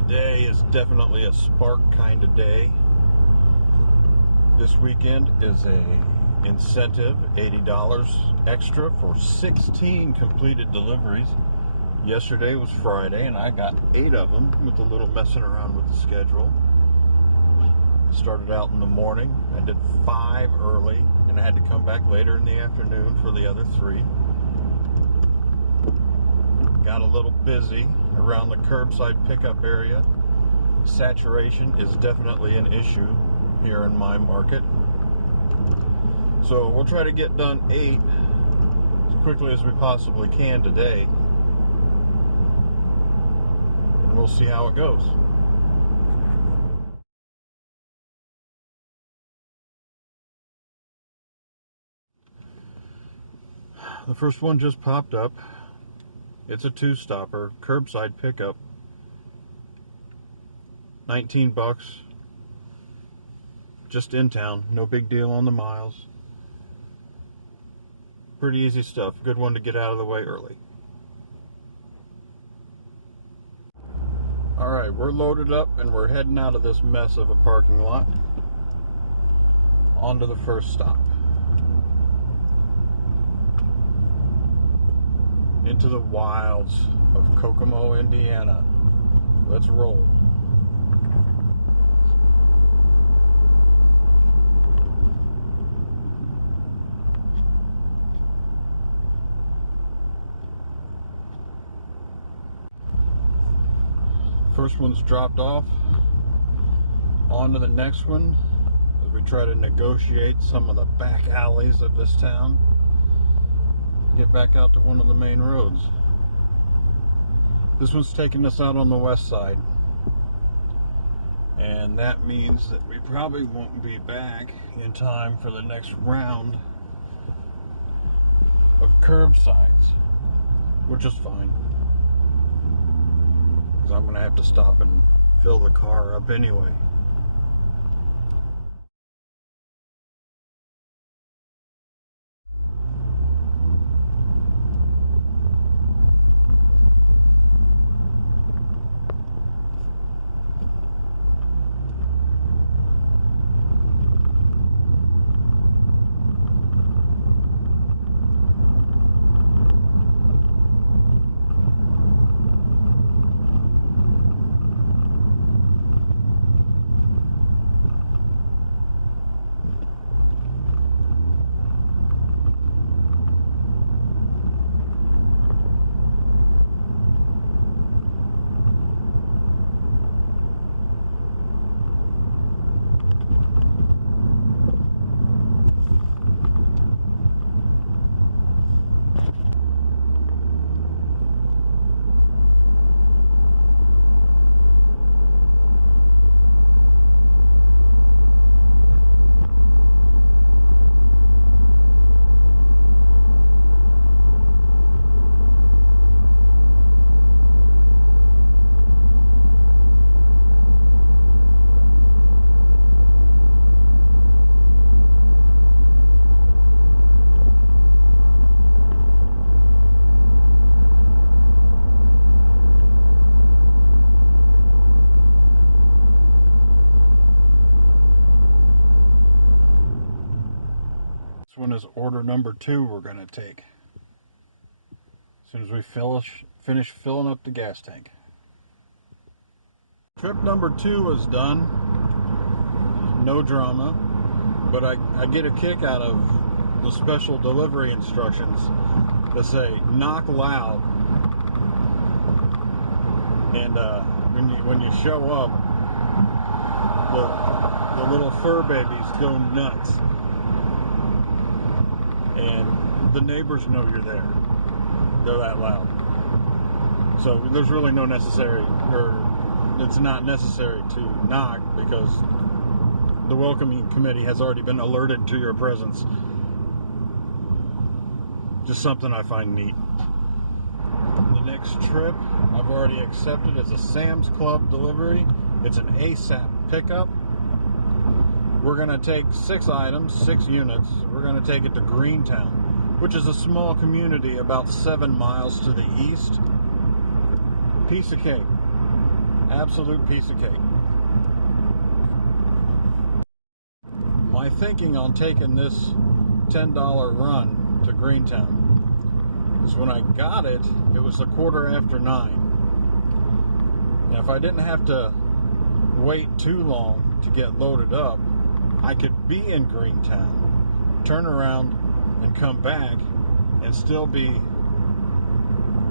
Today is definitely a spark kind of day. This weekend is a incentive, $80 extra for 16 completed deliveries. Yesterday was Friday and I got 8 of them with a little messing around with the schedule. I started out in the morning. I did 5 early and I had to come back later in the afternoon for the other 3. Got a little busy around the curbside pickup area. Saturation is definitely an issue here in my market. So we'll try to get done 8 as quickly as we possibly can today. And we'll see how it goes. The first one just popped up. It's a 2-stopper, curbside pickup. 19 bucks. Just in town, no big deal on the miles. Pretty easy stuff. Good one to get out of the way early. Alright, we're loaded up and we're heading out of this mess of a parking lot. On to the first stop. Into the wilds of Kokomo, Indiana. Let's roll. First one's dropped off. On to the next one as we try to negotiate some of the back alleys of this town. Get back out to one of the main roads. This one's taking us out on the west side, and that means that we probably won't be back in time for the next round of curbsides, which is fine because I'm gonna have to stop and fill the car up anyway. This one is order number 2 we're going to take as soon as we finish filling up the gas tank. Trip number 2 is done. No drama, but I get a kick out of the special delivery instructions that say knock loud, and when you show up, the little fur babies go nuts. And the neighbors know you're there. They're that loud. So there's really no necessary, or it's not necessary to knock because the welcoming committee has already been alerted to your presence. Just something I find neat. The next trip I've already accepted is a Sam's Club delivery. It's an ASAP pickup. We're going to take 6 items, 6 units. We're going to take it to Greentown, which is a small community about 7 miles to the east. Piece of cake. Absolute piece of cake. My thinking on taking this $10 run to Greentown is when I got it, it was 9:15. Now, if I didn't have to wait too long to get loaded up, I could be in Greentown, turn around and come back and still be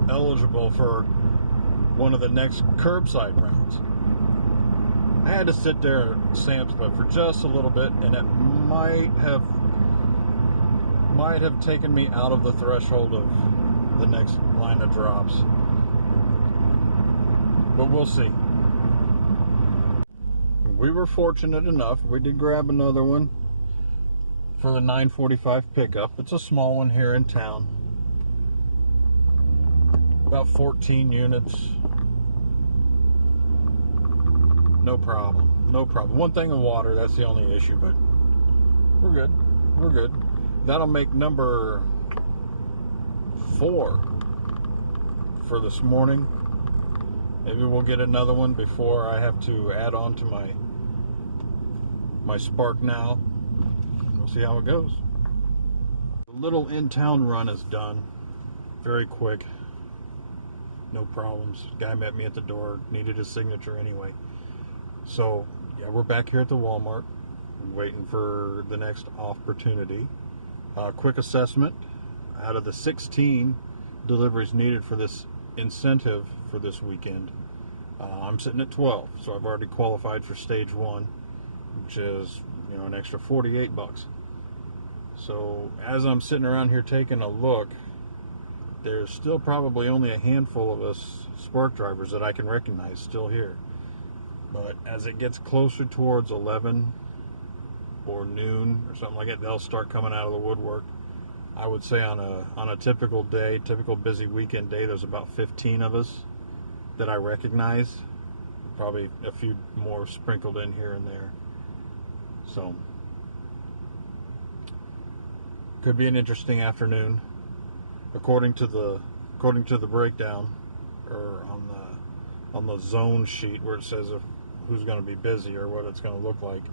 eligible for one of the next curbside rounds. I had to sit there at Sam's Club for just a little bit, and it might have taken me out of the threshold of the next line of drops. But we'll see. We were fortunate enough, we did grab another one for the 945 pickup. It's a small one here in town. About 14 units. No problem. No problem. One thing of water, that's the only issue, but we're good. We're good. That'll make number 4 for this morning. Maybe we'll get another one before I have to add on to my Spark Now. We'll see how it goes. The little in-town run is done. Very quick. No problems. Guy met me at the door, needed his signature anyway. So, yeah, we're back here at the Walmart, waiting for the next opportunity. Quick assessment. Out of the 16 deliveries needed for this incentive for this weekend, I'm sitting at 12. So I've already qualified for stage 1, which is, you know, an extra $48. So as I'm sitting around here taking a look, there's still probably only a handful of us Spark drivers that I can recognize still here. But as it gets closer towards 11 or noon or something like that, they'll start coming out of the woodwork. I would say on a typical day, typical busy weekend day, there's about 15 of us that I recognize. Probably a few more sprinkled in here and there. So could be an interesting afternoon. According to the breakdown, or on the zone sheet where it says who's going to be busy or what it's going to look like.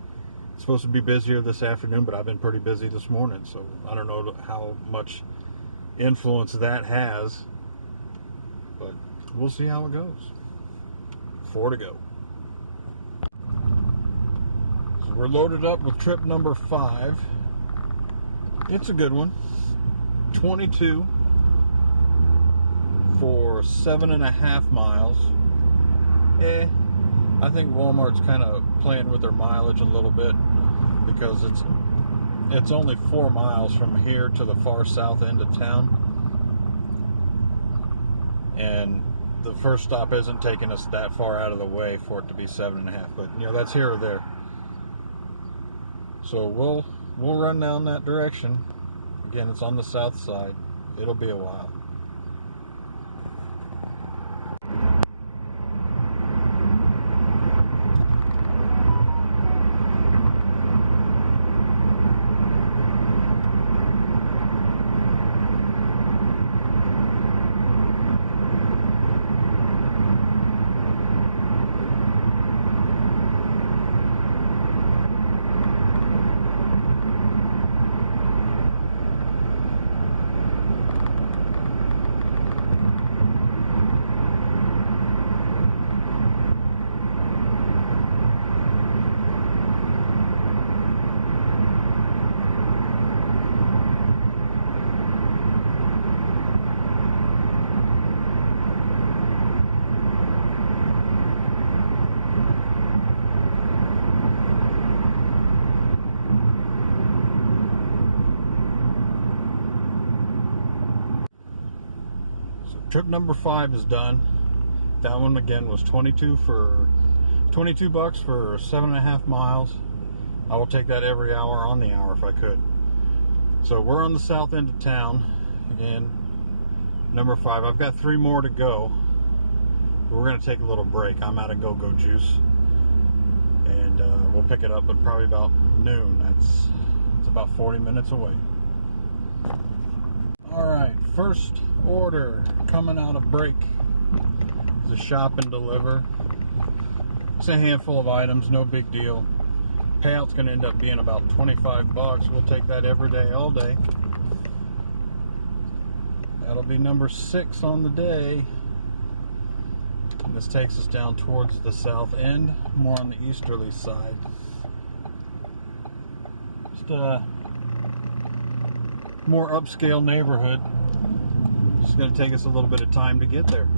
It's supposed to be busier this afternoon, but I've been pretty busy this morning, so I don't know how much influence that has, but we'll see how it goes. 4 to go. So we're loaded up with trip number 5. It's a good one. 22 for 7.5 miles. I think Walmart's kind of playing with their mileage a little bit, because it's only 4 miles from here to the far south end of town, and the first stop isn't taking us that far out of the way for it to be 7.5. But you know, that's here or there. So we'll run down that direction. Again, it's on the south side. It'll be a while. Trip number 5 is done. That one again was 22 bucks for 7.5 miles. I will take that every hour on the hour if I could. So we're on the south end of town again. Number 5. I've got 3 more to go. We're gonna take a little break. I'm out of go-go juice, and we'll pick it up at probably about noon. It's about 40 minutes away. Alright, first order coming out of break. The shop and deliver. It's a handful of items, no big deal. Payout's going to end up being about 25 bucks. We'll take that every day, all day. That'll be number 6 on the day. And this takes us down towards the south end, more on the easterly side. Just a more upscale neighborhood. Just going to take us a little bit of time to get there.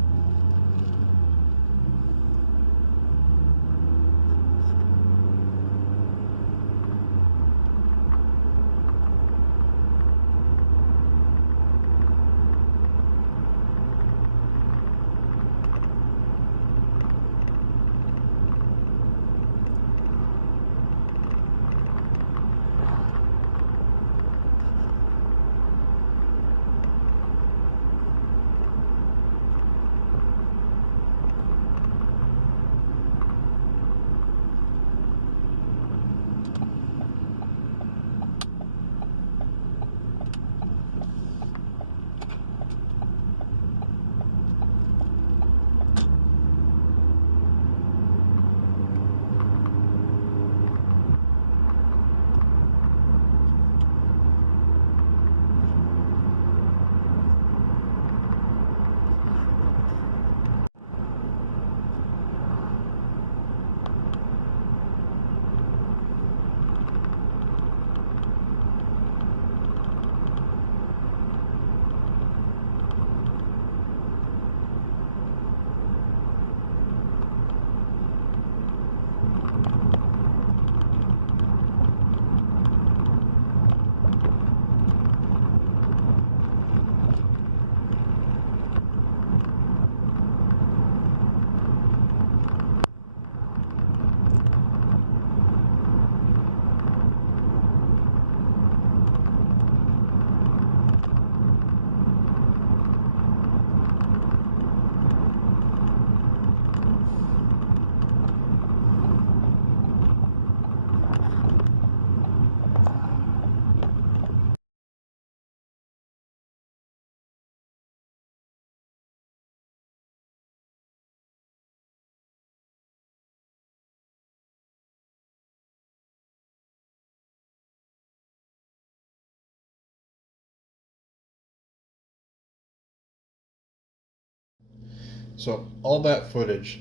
So all that footage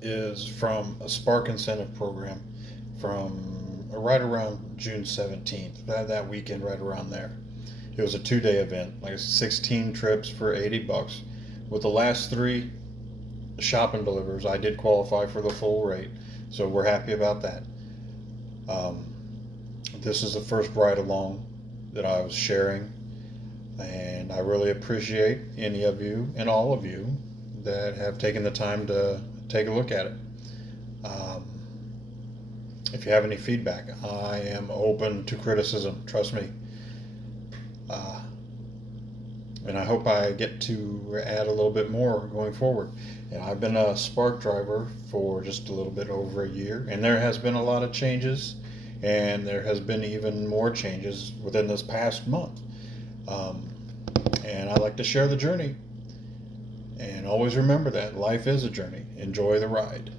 is from a Spark incentive program from right around June 17th, that weekend right around there. It was a 2-day event, like 16 trips for 80 bucks. With the last 3 shop and delivers, I did qualify for the full rate, so we're happy about that. This is the first ride along that I was sharing, and I really appreciate any of you and all of you that have taken the time to take a look at it. If you have any feedback, I am open to criticism, trust me. And I hope I get to add a little bit more going forward. And I've been a Spark driver for just a little bit over a year, and there has been a lot of changes, and there has been even more changes within this past month. And I like to share the journey. And always remember that life is a journey. Enjoy the ride.